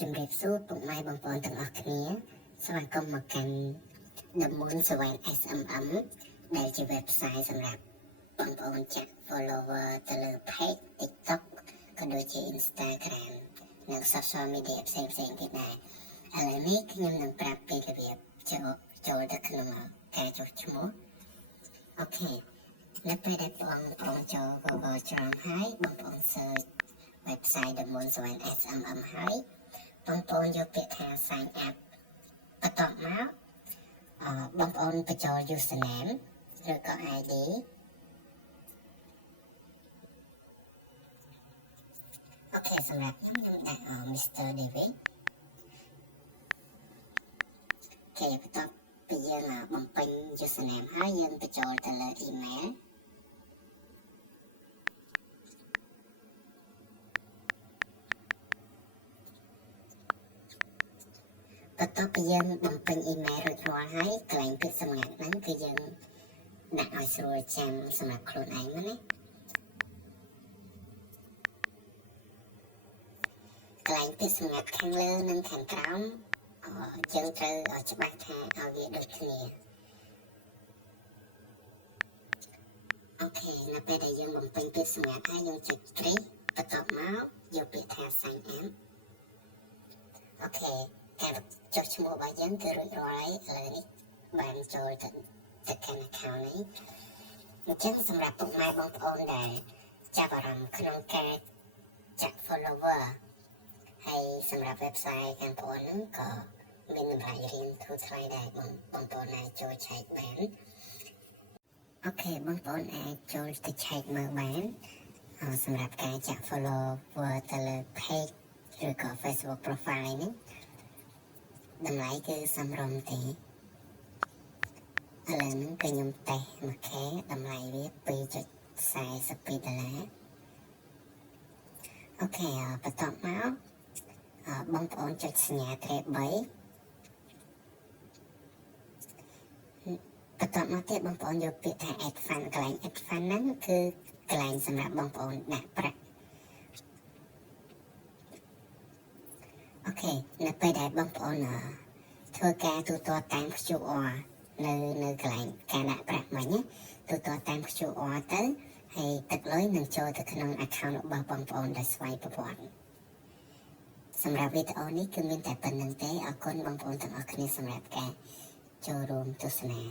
ជំរាបសួរពុកម៉ែបងប្អូនទាំងអស់គ្នាស្វាគមន៍មកកាន់ The Moon Swine SMM ដែលជា website សម្រាប់បងប្អូនចាក់ follower ទៅលើ page TikTok ក៏ដូចជា Instagram និង social media ផ្សេងៗទៀតដែរឥឡូវនេះខ្ញុំនឹងប្រាប់ពីរបៀបចូលទៅក្នុងការចុះឈ្មោះអូខេនៅពេលដែលបងប្អូនចូល Google Chrome ហើយបងប្អូន search website The Moon Swine SMM ហើយបងប្អូនយកពាក្យថា sign up បន្ទាប់មកបងប្អូនបញ្ចូល username ឬក៏ ID អូខេសម្រាប់ខ្ញុំដាក់ Mr. David អូខេបន្ទាប់ពីយើងបំពេញ username ហើយយើងបញ្ចូលទៅលើ emailបន្ទាប់ពីយើងបំពេញ email រួចរាល់ហើយកន្លែងពាក្យសម្ងាត់ហ្នឹងគឺយើងដាក់ឲ្យស្រួលចាំសម្រាប់ខ្លួនឯងណាកន្លែងពាក្យសម្ងាត់ខាងលើនិងខាងក្រោមយើងត្រូវច្បាស់ថាឲ្យវាដូចគ្នាអូខេនៅពេលដែលយើងបំពេញពាក្យសម្ងាត់ហើយយើងចុចគ្រីសបន្ទាប់មកយកពាក្យថា sign up អូខេការចុះឈ្មោះរបស់យើងគឺរួចរាល់ហើយឥឡូវនេះបានចូលទៅកាន់ account នេះអញ្ចឹងសម្រាប់ពុកម៉ែបងប្អូនដែលចាប់អារម្មណ៍ក្នុងការចាក់ follower ហើយសម្រាប់ website ខាងប្អូនហ្នឹងក៏មានតម្លៃរៀងធូរថ្លៃដែរបងប្អូនអាចចូលឆែកបានអូខេបងប្អូនអាចចូលទៅឆែកមើលបានសម្រាប់ការចាក់ follower ទៅលើ page ឬក៏ Facebook profile នេះតម្លៃគឺសមរម្យទេឥឡូវហ្នឹងគឺខ្ញុំតេស្តមួយខែតម្លៃវា $2.42 អូខេបន្ទាប់មកបងប្អូនចុចសញ្ញាត្រេ3បន្ទាប់មកទៀតបងប្អូនយកពាក្យថា add fund កន្លែង add fund ហ្នឹងគឺកន្លែងសម្រាប់បងប្អូនដាក់ប្រាក់អូខេនៅពេលដែលបងប្អូនធ្វើការទូទាត់តាម QR នៅកន្លែងការដាក់ប្រាក់មិញណាទូទាត់តាម QR ទៅហើយទឹកលុយនឹងចូលទៅក្នុង account របស់បងប្អូនដោយស្វ័យប្រវត្តិសម្រាប់វីដេអូនេះគឺមានតែប៉ុណ្្នឹងទេអរគុណបងប្អូនទាំងអស់គ្នាសម្រាប់ការចូលរួមទស្សនា